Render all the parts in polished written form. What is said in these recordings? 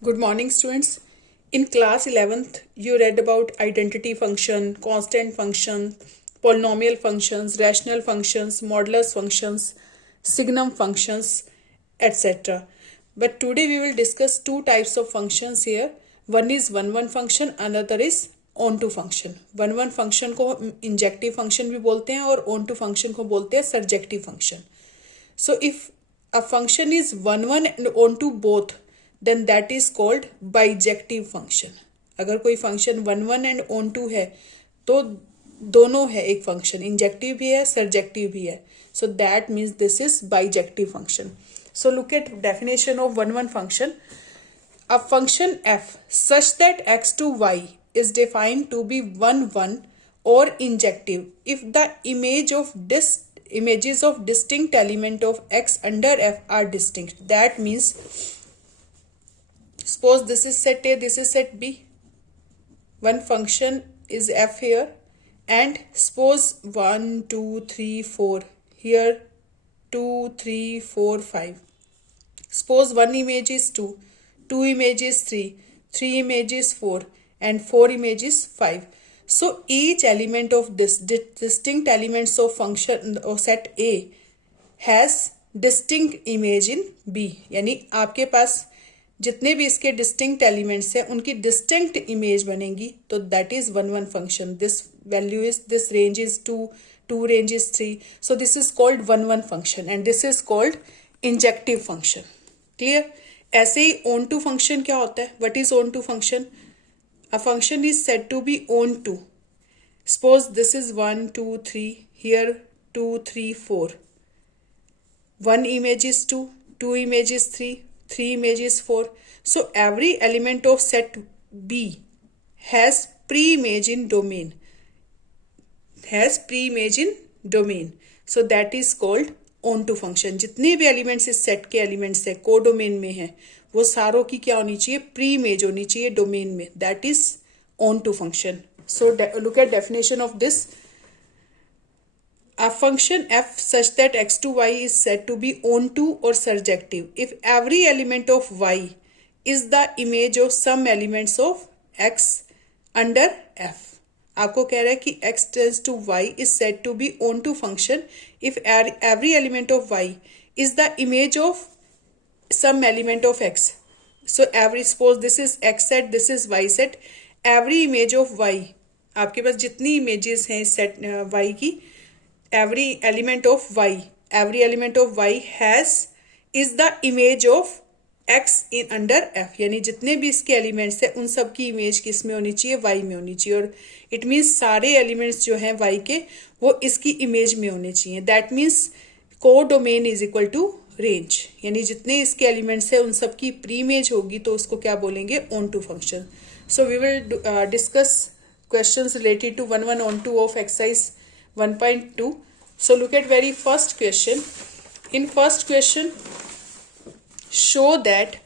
Good morning, students. In class 11th, you read about identity function, constant function, polynomial functions, rational functions, modulus functions, signum functions, etc. But today we will discuss two types of functions here. One is one-one function, another is on-to function. one-one function को injective function भी बोलते हैं और on-to function को बोलते हैं surjective function. So if a function is one-one and on-to both, then that is called bijective function. अगर कोई फंक्शन one-one and on-to है तो दोनों है एक फंक्शन, इंजेक्टिव भी है सर्जेक्टिव भी है. So that means this is bijective function. So look at definition of one-one function. A function f such that x to y is defined to be 1-1 or injective if the images of distinct element of x under f are distinct. That means suppose this is set A, this is set B. One function is f here, and suppose 1, 2, 3, 4 here, 2, 3, 4, 5. Suppose one image is 2, 2 image is 3, 3 image is 4, and 4 image is 5. So each element of this distinct elements of function or set A has distinct image in B. यानी आपके पास जितने भी इसके distinct elements हैं उनकी distinct image बनेगी, तो that is one one function. This value is, this range is 2, 2 range is 3. So this is called one one function and this is called injective function. Clear? ऐसे ही onto function क्या होता है? What is onto function? A function is said to be onto. Suppose this is 1, 2, 3, here 2, 3, 4. One image is 2, 2 image is 3, 3 image is 4. So every element of set B has pre-image in domain. So that is called onto function. जितने भी elements इस set के elements है codomain में है, वो सारों की क्या होनी चाहिए? pre-image होनी चाहिए डोमेन में. That is onto function. So look at definition of this. A function f such that x to y is said to be onto or surjective if every element of y is the image of some elements of x under f. आपको कह रहा है कि x tends to y is said to be onto function if every element of y is the image of some element of x. So suppose this is x set, this is y set. Every image of y, आपके पास जितनी images हैं set y की, every element of y is the image of x in under f. यानी जितने भी इसके elements हैं उन सब की इमेज किस में होनी चाहिए? y में होनी चाहिए. और इट मीन्स सारे एलिमेंट्स जो हैं y के वो इसकी इमेज में होने चाहिए. That means codomain is equal to range. यानी जितने इसके एलिमेंट्स हैं उन सब की प्री इमेज होगी तो उसको क्या बोलेंगे? Onto function. So we will discuss questions related to one one onto of exercise 1.2. So look at very first question. In first question, show that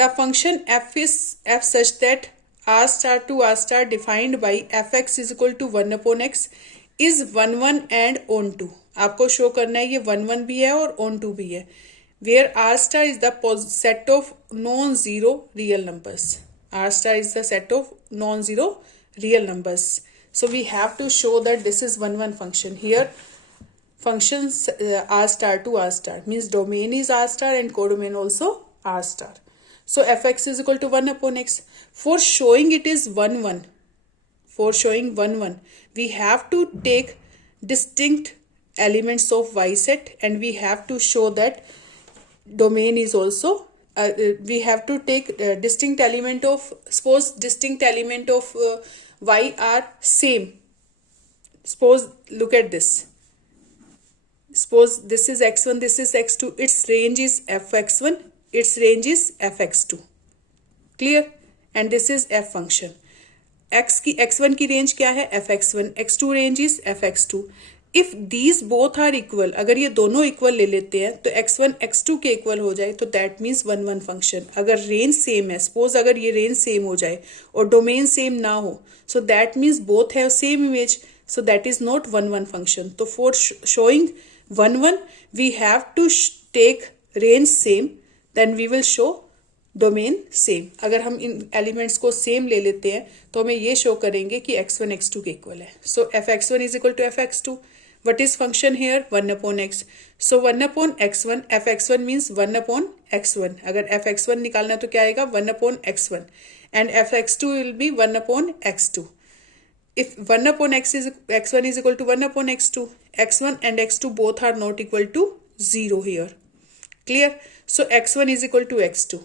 the function f is f such that r star to r star defined by fx is equal to 1 upon x is 1 1 and on 2. आपको show करना है ये 1 1 भी है और on 2 भी है. Where r star is the set of non-zero real numbers. R star is the set of non-zero real numbers. So we have to show that this is 1 1 function. Here functions r star to r star means domain is r star and codomain also r star. So fx is equal to 1 upon x. For showing it is 1 1, we have to take distinct elements of y set and we have to show that domain is also we have to take distinct element of, suppose distinct element of y are same. Suppose look at this. Suppose this is x1, this is x2. Its range is fx1, its range is fx2. Clear? And this is f function. x1 की range क्या है? fx1. x2 range is fx2. If these both are equal, अगर ये दोनों equal ले लेते हैं तो x1 x2 के equal हो जाए तो that means 1 1 function. अगर range same है, suppose अगर ये range same हो जाए और domain same ना हो, so that means both have same image. So that is not 1 1 function. So for showing 1 1 we have to take range same, then we will show domain same. अगर हम इन elements को same ले लेते हैं तो हमें ये शो करेंगे कि x1 x2 के इक्वल है। So f(x1) is equal to f(x2). What is function here? 1/x। So 1/x1, f(x1) means 1/x1। अगर f(x1) निकालना तो क्या आएगा? 1/x1 and f(x2) will be 1/x2। if 1/x1 is equal to 1/x2, x1 and x2 both are not equal to 0 here. Clear? So x1 is equal to x2.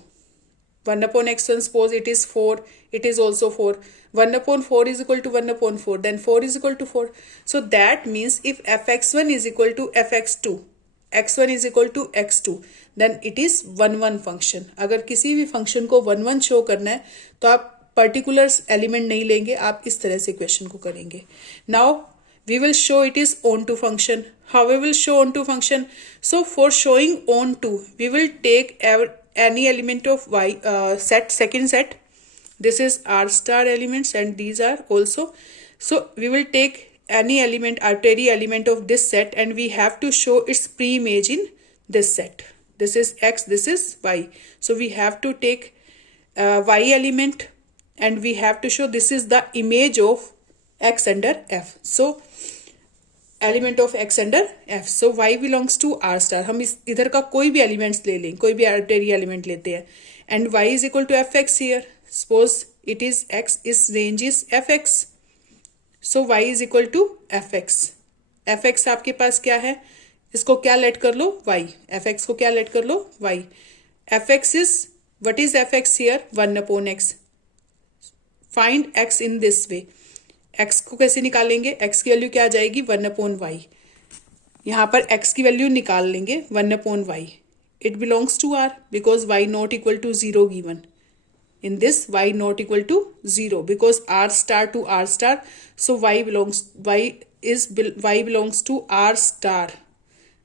1/x1, suppose it is 4, it is also 4. 1/4 is equal to 1/4, then 4 is equal to 4. So that means if fx1 is equal to fx2, x1 is equal to x2, then it is 1 1 function. अगर किसी भी function को 1 1 show करना है तो आप particular element नहीं लेंगे, आप इस तरह से क्वेश्चन को करेंगे। Now we will show it is onto function. How we will show onto function? So for showing onto we will take any element of y second set. This is r star elements and these are also. So we will take any element, arbitrary element of this set, and we have to show its pre-image in this set. This is x, this is y. So we have to take y element and we have to show this is the image of x under f. So element of x under f. So y belongs to r star. हम इस इधर का कोई भी elements ले लें, कोई भी आर्बिट्रेरी एलिमेंट लेते हैं and y is equal to F X here. Suppose it is x, इस range is F X. So y is equal to F X. F X आपके पास क्या है? इसको क्या लेट कर लो? y। एफ एक्स को क्या लेट कर लो? y। F x is, what is F X here? 1/x। Find x in this way. x को कैसे निकालेंगे? x की वैल्यू क्या आ जाएगी? 1/y। यहाँ पर x की वैल्यू निकाल लेंगे 1/y। It belongs to r because y not equal to 0 गिवन। In this y not equal to 0 because r star to r star. So y belongs to r star.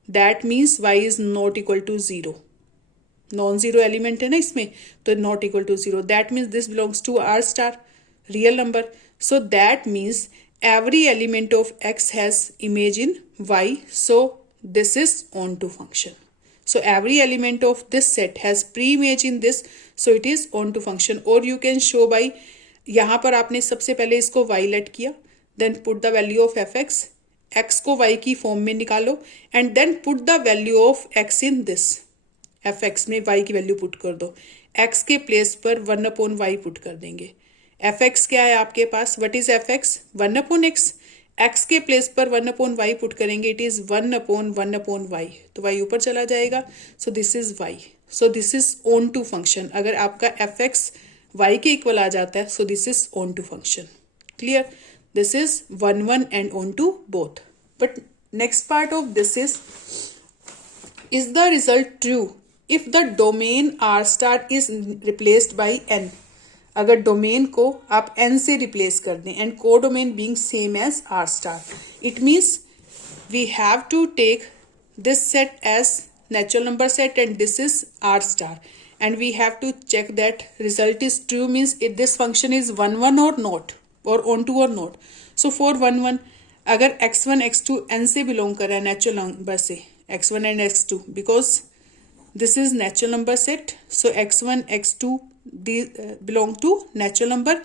That means y is not equal to 0। Non zero element है ना इसमें, तो not equal to 0। That means this belongs to r star, real number. So that means every element of x has image in y. So this is onto function. So every element of this set has pre-image in this. So it is onto function. Or you can show by, यहाँ पर आपने सबसे पहले इसको y let किया, then put the value of fx, x को y की form में निकालो and then put the value of x in this. fx में y की वैल्यू पुट कर दो, x के प्लेस पर 1/y पुट कर देंगे। एफ एक्स क्या है आपके पास? What is F x? 1/x। X के प्लेस पर 1/y पुट करेंगे, इट इज 1/1/y, तो y ऊपर चला जाएगा। So this is y. So this is onto function. अगर आपका एफ एक्स y के इक्वल आ जाता है, so this is onto function. Clear? This is 1 1 and onto both. But next part of this is the result true if the domain r star is replaced by n. अगर domain को आप n से replace कर दें and codomain being same as r star, it means we have to take this set as natural number set and this is r star and we have to check that result is true, means if this function is 1 1 or not, or onto or not. So for 1 1, अगर x1 x2 n से belong कर रहा है natural number से, x1 and x2, because this is natural number set, so x1 x2 belong to natural number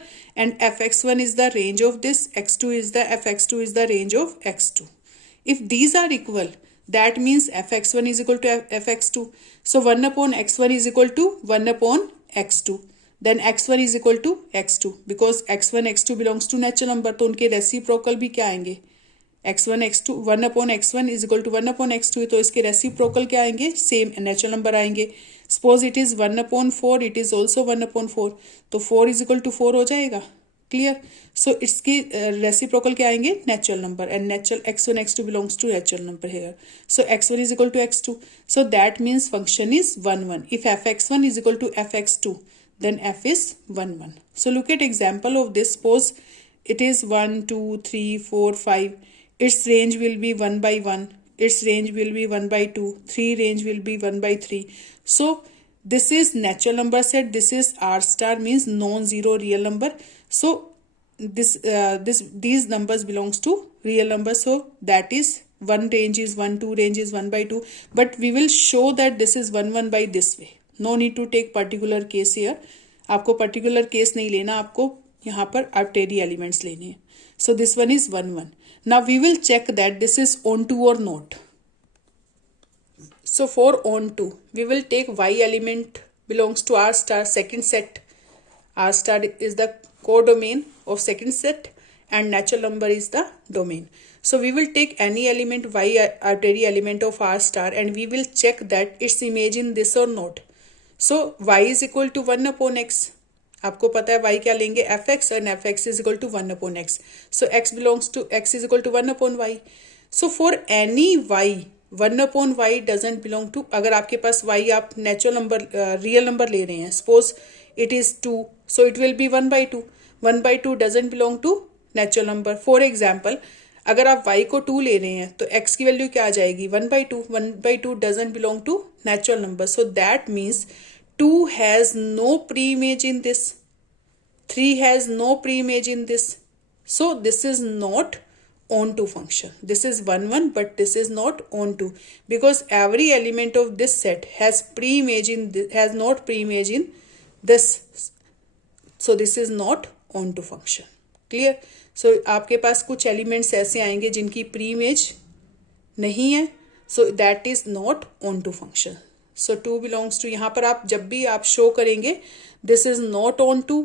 and fx1 is the range of this, fx2 is the range of x2. If these are equal, that means fx1 is equal to fx2. So 1/x1 is equal to 1/x2. Then x1 is equal to x2 because x1 x2 belongs to natural number, तो उनके reciprocal भी क्या आएंगे? x1 x2 1/x1 is equal to 1/x2, तो इसके reciprocal क्या आएंगे? Same natural number आएंगे. Suppose it is 1/4, it is also 1/4, तो 4 इज इक्वल टू 4 हो जाएगा. क्लियर? सो इसकी रेसिप्रोकल क्या आएंगे? Natural number, and natural x1 x2 belongs to natural number here. So x1 is equal to x2, so that means function is 1 1. If fx1 is equal to fx2, then f is 1 1. So look at example of this. Suppose it is 1 2 3 4 5. Its range will be 1/1. Its range will be 1/2. 3 range will be 1/3. So this is natural number set. This is r star, means non-zero real number. So these numbers belongs to real number. So that is 1 range is 1, 2 range is 1/2. But we will show that this is 1 1 by this way. No need to take particular case here, आपको particular case नहीं लेना, आपको यहाँ पर arbitrary elements लेने हैं. So this one is 1 1. Now we will check that this is onto और not. So for on to, we will take y element belongs to R star second set. R star is the codomain of second set and natural number is the domain. So we will take any element y arbitrary element of R star and we will check that its image in this or not. So y is equal to 1 upon x. आपको पता है y क्या लेंगे fx and fx is equal to 1 upon x. So x belongs to x is equal to 1 upon y. So for any y 1 upon y doesn't belong to, अगर आपके पास y आप natural number real number ले रहे हैं, suppose it is 2, so it will be 1/2. 1/2 doesn't belong to natural number. For example अगर आप y को 2 ले रहे हैं तो x की वैल्यू क्या आ जाएगी 1/2. 1/2 doesn't belong to natural number. So that means 2 has no pre image in this, 3 has no pre image in this. So this is not onto function. This is 1 1 but this is not onto because every element of this set has pre-image in this, has not pre-image in this. So this is not onto function. Clear? So आपके पास कुछ elements ऐसे आएंगे जिनकी pre-image नहीं है, so that is not onto function. So 2 belongs to, यहाँ पर आप जब भी आप show करेंगे this is not onto.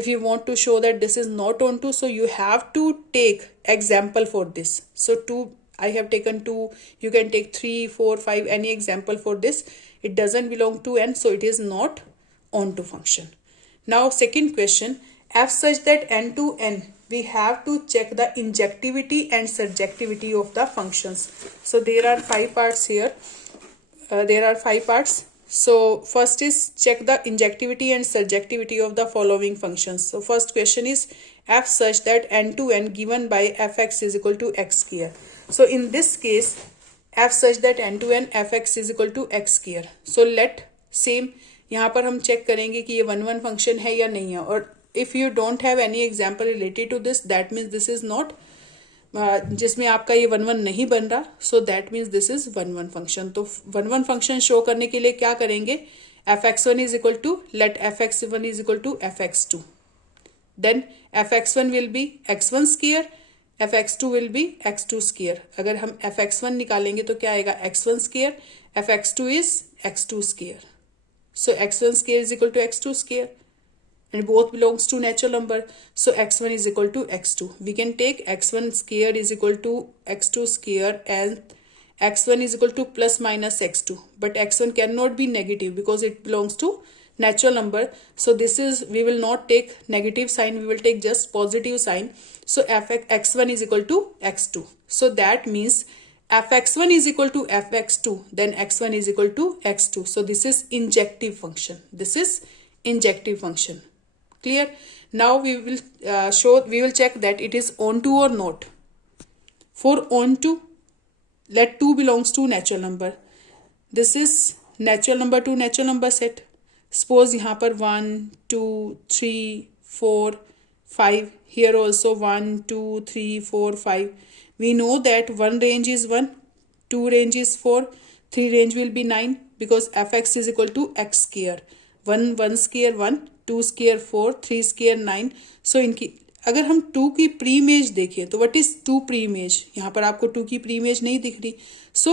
If you want to show that this is not onto, so you have to take example for this. So 2, I have taken 2, you can take 3 4 5 any example for this. It doesn't belong to n, so it is not onto function. Now second question, f such that n to n we have to check the injectivity and surjectivity of the functions. So there are 5 parts here. There are 5 parts. So first is check the injectivity and surjectivity of the following functions. So first question is f such that n to n given by fx is equal to x square. So in this case f such that n to n fx is equal to x square. So let same यहाँ पर हम check करेंगे कि ये 1 1 function है या नहीं है. और if you don't have any example related to this, that means this is not जिसमें आपका ये 1 1 नहीं बन रहा, सो that means this is 1 1 function. तो 1 1 फंक्शन शो करने के लिए क्या करेंगे, fx1 is equal to let fx1 is equal to fx2, then fx1 will be x1 square, fx2 will be x2 square. अगर हम fx1 निकालेंगे तो क्या आएगा x1 square, fx2 is x2 square. So x1 square is equal to x2 square and both belongs to natural number. So x1 is equal to x2. We can take x1 square is equal to x2 square and x1 is equal to plus minus x2. But x1 cannot be negative because it belongs to natural number. So this is, we will not take negative sign, we will take just positive sign. So x1 is equal to x2. So that means fx1 is equal to fx2, then x1 is equal to x2. So this is injective function. This is injective function. Clear? Now we will we will check that it is onto or not. For onto, let 2 belongs to natural number. This is natural number to natural number set. Suppose यहाँ पर 1 2 3 4 5, here also 1 2 3 4 5. We know that 1 range is 1, 2 range is 4, 3 range will be 9 because fx is equal to x square. 1 square 1, 2 square 4, 3 square 9. सो इनकी अगर हम 2 की pre image देखें तो what is 2 pre image, यहाँ पर आपको 2 की प्री इमेज नहीं दिख रही. सो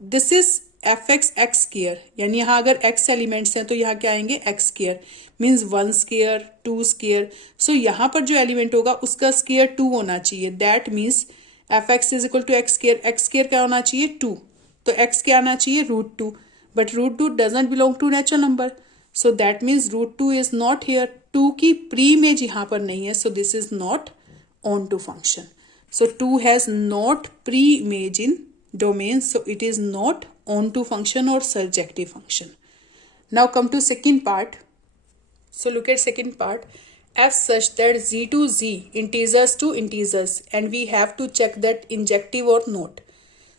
this is fx x square, यानी यहाँ अगर x एलिमेंट्स हैं तो यहाँ क्या आएंगे x square, means 1 square 2 square. So यहाँ पर जो एलिमेंट होगा उसका स्क्वायर 2 होना चाहिए. That means fx is equal to x square. x square क्या होना चाहिए 2, तो x क्या आना चाहिए √2. But √2 doesn't belong to natural number. So that means √2 is not here. 2 की प्री इमेज यहाँ पर नहीं है. So this is not onto function. So 2 has not pre image in domain. So it is not onto function or surjective function. Now come to second part. So look at second part. F such that z to z integers to integers and we have to check that injective or not.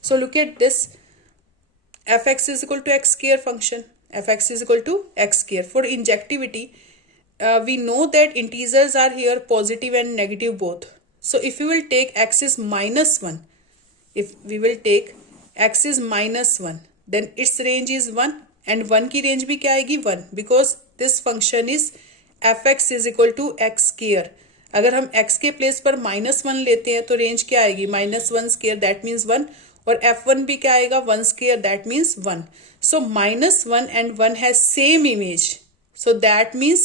So look at this. Fx is equal to x square function. Fx is equal to x square. For injectivity, we know that integers are here positive and negative both. So if we will take x is minus 1, if we will take x is minus 1, then its range is 1 and 1 की range भी क्या आएगी 1, because this function is F x is equal to x square. अगर हम x के place पर -1 लेते हैं तो रेंज क्या आएगी -1 स्क्वायर, दैट मीन्स 1. और f1 भी क्या आएगा 1 square, that means 1. So -1 and 1 has same image, so that means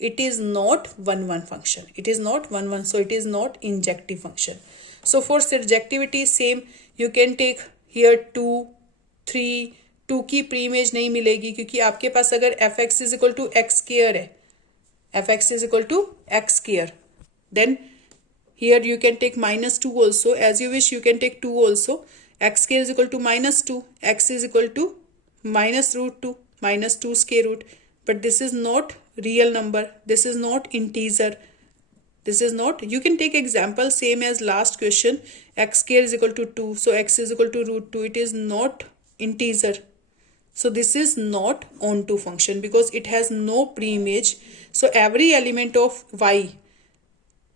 it is not 1 1 function, it is not 1 1, so it is not injective function. So for surjectivity same, you can take here 2 3. 2 की pre image नहीं मिलेगी क्योंकि आपके पास अगर f x is equal to x square है, f x is equal to x square, then here you can take -2 also, as you wish you can take 2 also. X square is equal to -2, x is equal to -√2, -2 square root. But this is not real number, this is not integer, this is not. You can take example same as last question, x square is equal to 2, so x is equal to √2, it is not integer. So this is not onto function because it has no pre-image. So every element of y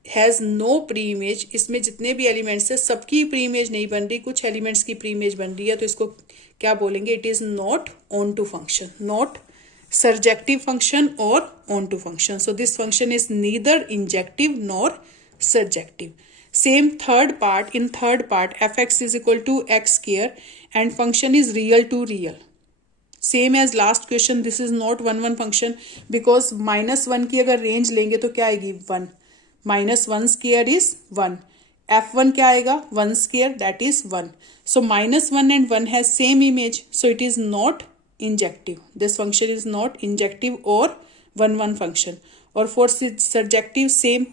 has no pre image. इसमें जितने भी elements है सबकी pre image नहीं बन रही, कुछ elements की प्री इमेज बन रही है, तो इसको क्या बोलेंगे, it is not onto function, not surjective function और onto function. So this function is neither injective nor surjective. Same third part, in third part f x is equal to x square and function is real to real. Same as last question, this is not 1 1 function because -1 की अगर range लेंगे तो क्या आएगी 1, -1 square is 1. f1 क्या आएगा 1 square, that is 1. So -1 and 1 has same image, so it is not injective. This function is not injective और 1 1 function. और for surjective same,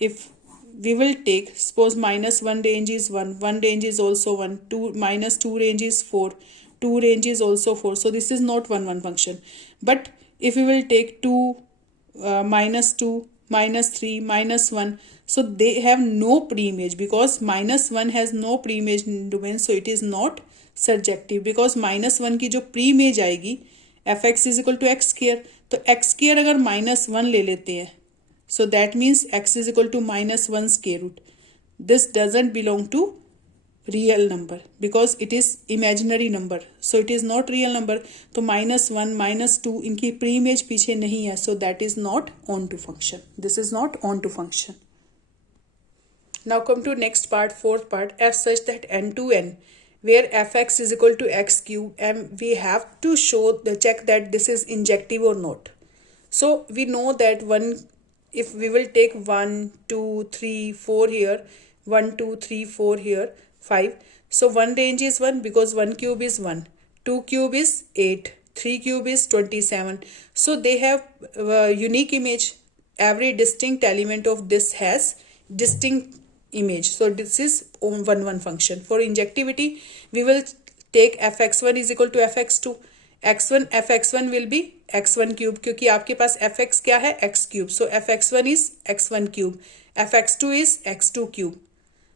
if we will take, suppose -1 range is 1, 1 range is also 1, 2 -2 range is 4, 2 range is also 4, so this is not 1 1 function. But if we will take 2 -2 -3 -1, so they have no pre-image because -1 has no pre-image domain, so it is not surjective because -1 की जो pre-image आएगी F x is equal to x square, तो X square अगर -1 ले लेते हैं, so that means x is equal to -1 square root. This doesn't belong to real number because it is imaginary number, so it is not real number. तो -1 -2 इनकी pre image पीछे नहीं है, so that is not onto function. This is not onto function. Now come to next part, fourth part, f such that n to n where fx is equal to x cube, and we have to check that this is injective or not. So we know that if we will take 1 2 3 4 here, 1 2 3 4 here, 5, so 1 range is 1 because 1 cube is 1, 2 cube is 8, 3 cube is 27. So they have unique image. Every distinct element of this has distinct image, so this is 1 1 function. For injectivity we will take fx1 is equal to fx2, x1 fx1 will be x1 cube क्योंकि आपके पास fx क्या है x cube, so fx1 is x1 cube, fx2 is x2 cube.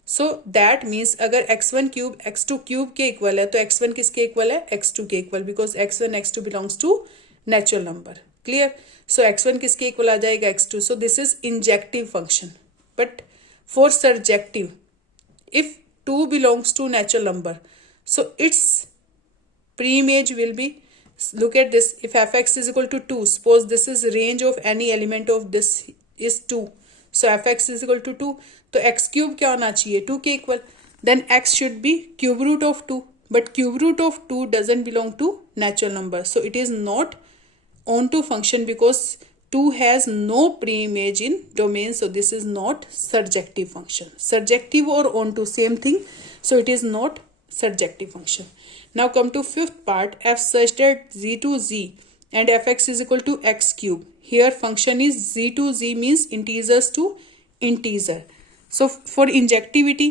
So that means अगर x1 cube x2 cube के equal है तो x1 किसके equal है x2 के equal, because x1 x2 belongs to natural number. Clear. So x1 किसके equal आ जाएगा x2. So this is injective function. But for surjective, if 2 belongs to natural number, so its pre image will be, look at this, if fx is equal to 2, suppose this is range of any element of this is 2, so fx is equal to 2, तो x cube क्या होना चाहिए 2 के equal, then x should be cube root of 2, but cube root of 2 doesn't belong to natural number, so it is not onto function because 2 has no pre-image in domain, so this is not surjective function. Surjective or onto same thing, so it is not surjective function. Now come to fifth part, f such that z to z and fx is equal to x cube. Here function is z to z means integers to integer. So for injectivity,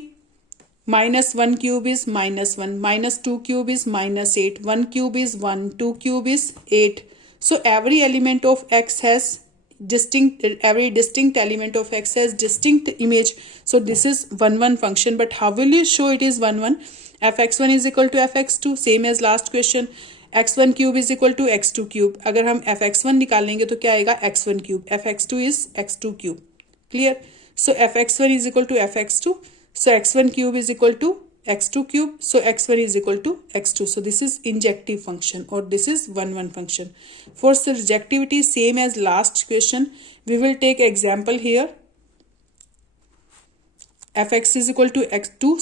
-1 cube is -1, -2 cube is -8, 1 cube is 1, 2 cube is 8. So every element of x has every distinct element of x has distinct image. So this is 1 1 function, but how will you show it is 1 1? fx1 is equal to fx2, same as last question, x1 cube is equal to x2 cube. अगर हम fx1 निकालेंगे तो क्या आएगा x1 cube, fx2 is x2 cube. Clear. So fx1 is equal to fx2, so x1 cube is equal to x2 cube, so x1 is equal to x2. So this is injective function or this is 1 1 function. For surjectivity, same as last question, we will take example here. Fx is equal to x2.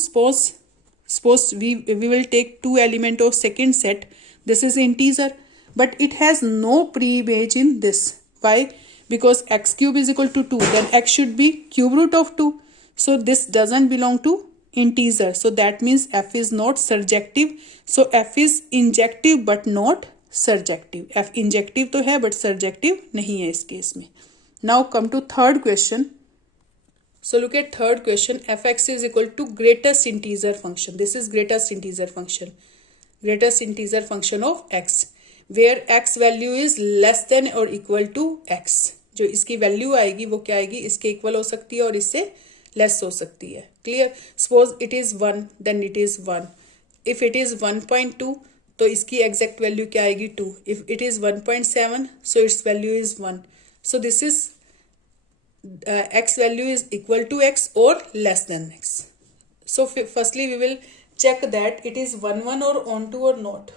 Suppose we will take two element of second set. This is integer, but it has no pre-image in this. Why? Because x cube is equal to 2, then x should be cube root of 2. So this doesn't belong to integer. So that means f is not surjective. So f is injective but not surjective. f injective तो है but surjective नहीं है इस case में. Now come to third question. So look at third question. Fx is equal to greatest integer function. This is greatest integer function. Greatest integer function of x, where x value is less than or equal to x. जो इसकी value आएगी वो क्या आएगी, इसके equal हो सकती है और इससे लेस हो सकती है. Clear? Suppose it is 1, then it is 1. If it is 1.2 तो इसकी एग्जैक्ट वैल्यू क्या आएगी 2. If it is 1.7 so its value is 1. So this is x value is equal to x or less than x. So firstly we will check that it is 1 1 or onto or not.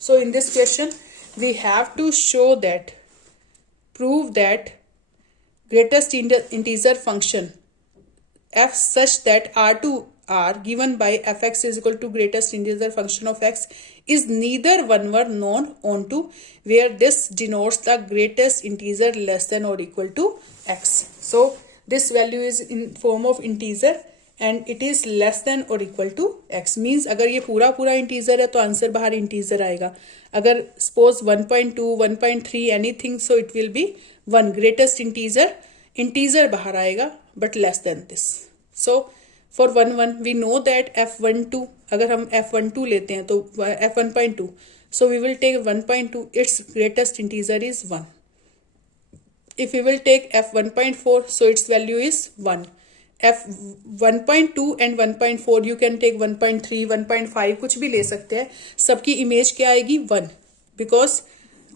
So in this question we have to show that, prove that greatest integer function f such that r given by fx is equal to greatest integer function of x is neither 1 1 nor onto, where this denotes the greatest integer less than or equal to x. So this value is in form of integer and it is less than or equal to x. Means अगर ये पूरा integer है तो answer बाहर integer आएगा. अगर suppose 1.2 1.3 anything, so it will be 1. greatest integer बाहर आएगा but less than this. So for 1 1 we know that f12, अगर हम f12 लेते हैं तो f1.2, so we will take 1.2, its greatest integer is 1. If we will take f1.4, so its value is 1. f1.2 and 1.4 you can take 1.3 1.5 कुछ भी ले सकते हैं. सबकी इमेज क्या आएगी 1. बिकॉज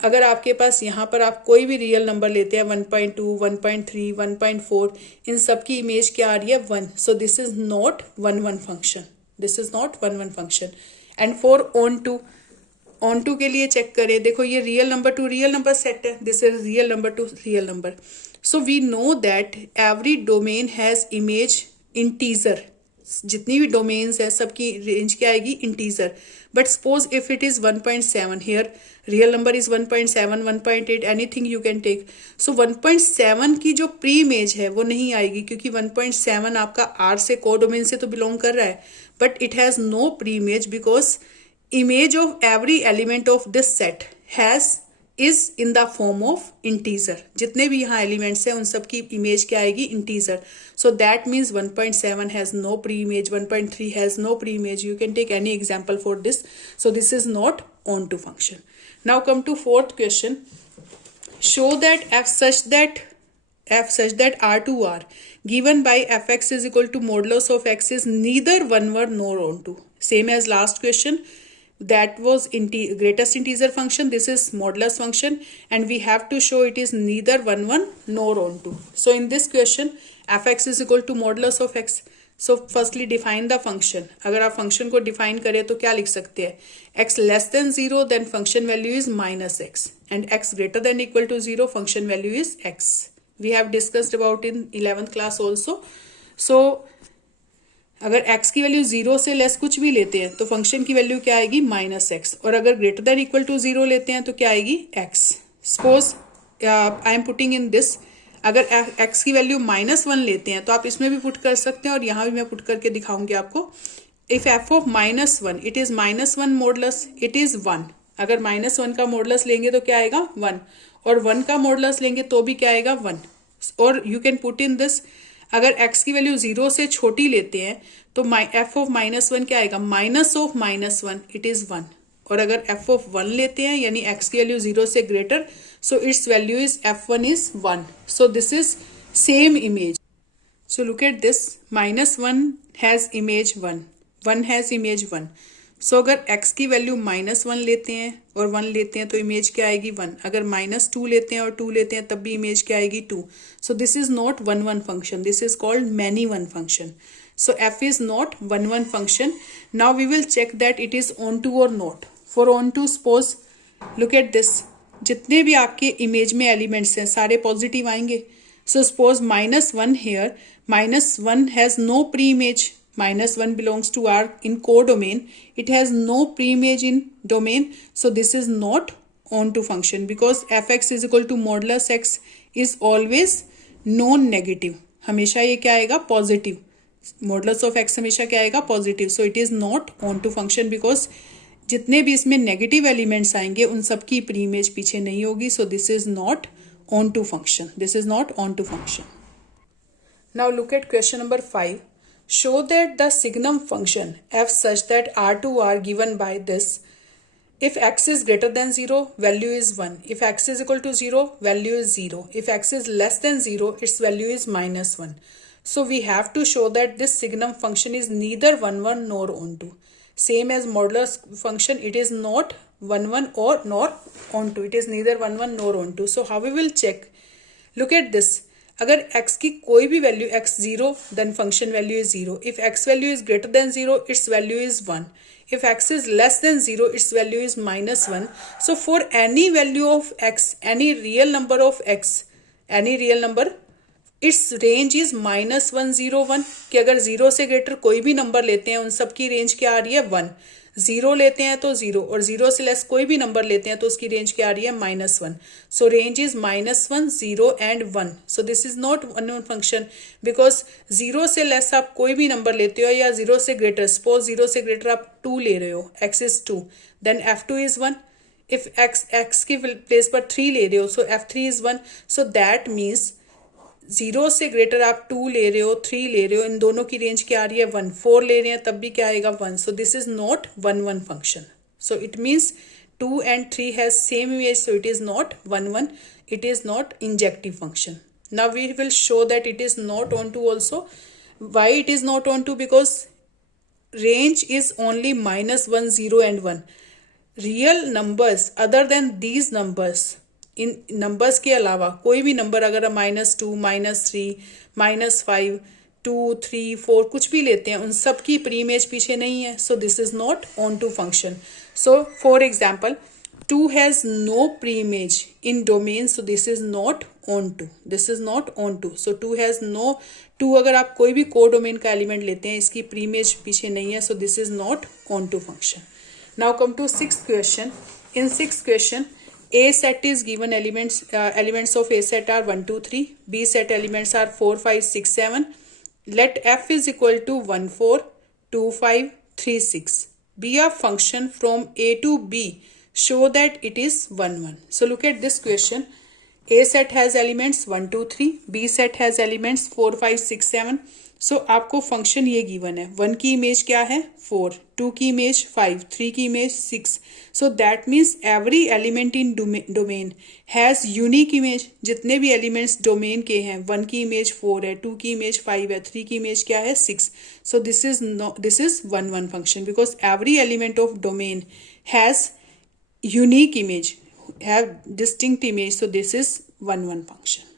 अगर आपके पास यहाँ पर आप कोई भी रियल नंबर लेते हैं 1.2 1.3 1.4, इन सब की इमेज क्या आ रही है 1. So this is not 1 1 function. This is not 1 1 function. And for onto के लिए चेक करें. देखो ये real number to real number set है. This is real number to real number. So we know that every domain has image integer. जितनी भी domains है सबकी रेंज क्या आएगी integer. But suppose if it is 1.7, here real number is 1.7 1.8 anything you can take. सो 1.7 की जो pre image है वो नहीं आएगी क्योंकि 1.7 आपका आर से को डोमेन से तो बिलोंग कर रहा है, but it has no pre image because image of every element of this set is in the form of integer. जितने भी यहाँ elements हैं उन सब की image क्या आएगी integer. So that means 1.7 has no pre-image, 1.3 has no pre-image. You can take any example for this. So this is not onto function. Now come to fourth question. Show that f such that r2r given by fx is equal to modulus of x is neither 1 1 nor onto. Same as last question. That was greatest integer function. This is modulus function and we have to show it is neither 1 1 nor onto. So in this question fx is equal to modulus of x. So firstly define the function. अगर आप function को define करें तो क्या लिख सकते हैं, x less than 0 then function value is minus x and x greater than equal to 0 function value is x. We have discussed about in 11th class also. So अगर x की value 0 से less कुछ भी लेते हैं तो function की value क्या आएगी माइनस एक्स, और अगर ग्रेटर देन इक्वल टू 0 लेते हैं तो क्या आएगी x. Suppose I am putting in this. अगर x की वैल्यू -1 लेते हैं तो आप इसमें भी पुट कर सकते हैं और यहाँ भी मैं पुट करके दिखाऊंगी आपको. If f of -1 it is -1 modulus it is 1. अगर -1 का मॉडुलस लेंगे तो क्या आएगा 1, और 1 का मॉडुलस लेंगे तो भी क्या आएगा 1. और you can put in this. अगर x की वैल्यू 0 से छोटी लेते हैं तो f ऑफ -1 क्या आएगा, माइनस ऑफ -1 इट इज 1. और अगर f ऑफ 1 लेते हैं यानी x की वैल्यू 0 से greater, so its value is f1 is 1. So this is same image. So look at this. -1 has image 1, 1 has image 1. सो अगर x की वैल्यू -1 लेते हैं और 1 लेते हैं तो इमेज क्या आएगी 1. अगर -2 लेते हैं और 2 लेते हैं तब भी इमेज क्या आएगी 2. सो this is not 1 1 function. This is called many one function. So f is not 1 1 function. Now we will check that it is onto or not. For onto, suppose look at this, जितने भी आपके image में elements हैं सारे positive आएंगे. So suppose -1 here, -1 has no pre-image. -1 belongs to R in codomain. It has no pre-image in domain. So this is not onto function because fx is equal to modulus x is always non-negative. हमेशा ये क्या आएगा? Positive. Modulus of x हमेशा क्या आएगा? Positive. So it is not onto function because जितने भी इसमें नेगेटिव एलिमेंट्स आएंगे उन सब की प्री इमेज पीछे नहीं होगी. So this is not onto function. This is not onto function. Now look at question number 5. Show that the signum function f such that R2R given by this. If x is greater than 0, value is 1. If x is equal to 0, value is 0. If x is less than 0, its value is -1. So we have to show that this signum function is neither 1 1 nor onto. Same as modulus function, it is not 1 1 or nor onto. It is neither 1 1 nor onto. So how we will check? Look at this. अगर x की कोई भी value x 0, then function value is 0. If x value is greater than 0, its value is 1. If x is less than 0, its value is -1. So for any value of x, any real number of x, any real number, its range is -1 0 1. कि अगर 0 से greater कोई भी number लेते हैं उन सब की रेंज क्या आ रही है? 1. 0 लेते हैं तो 0 और 0 से लेस कोई भी नंबर लेते हैं तो उसकी रेंज क्या आ रही है? -1. सो range is -1 0 and 1. So this is not one function because 0 से लेस आप कोई भी नंबर लेते हो या 0 से ग्रेटर, सपोज 0 से ग्रेटर आप 2 ले रहे हो, x is 2, then f2 is 1. If x की प्लेस पर 3 ले रहे हो so f3 is 1. So that means 0 से ग्रेटर आप 2 ले रहे हो, 3 ले रहे हो, इन दोनों की रेंज क्या आ रही है? 1. 4 ले रहे हैं तब भी क्या आएगा? 1. So this is not 1 1 function. So it means 2 and 3 has same image, so it is not 1 1. It is not injective function. Now we will show that it is not onto also. Why it is not onto? Because range is only -1 0 and 1. Real numbers other than these numbers, in numbers के अलावा कोई भी number अगर हम -2 -3 -5 2 3 4 कुछ भी लेते हैं उन सब की प्री इमेज पीछे नहीं है. So this is not onto function. So for example 2 has no pre image in domain, so this is not onto. This is not onto. So 2 has no 2 अगर आप कोई भी को domain का element लेते हैं इसकी pre image पीछे नहीं है. So this is not onto function. Now come to 6th question. In 6th question, A set is given elements of A set are 1 2 3. B set elements are 4 5 6 7. Let f is equal to 1 4 2 5 3 6. Be a function from A to B. Show that it is 1 1. So look at this question. A set has elements 1 2 3. B set has elements 4 5 6 7. सो आपको function ये given है. 1 की image क्या है? 4. 2 की image 5. 3 की image 6. So that means every element in domain has unique image. जितने भी एलिमेंट्स डोमेन के हैं 1 की इमेज 4 है, 2 की इमेज 5 है, 3 की इमेज क्या है? 6. सो this is 1 1 function because every element of domain has unique image, have distinct image, so this is 1 1 function.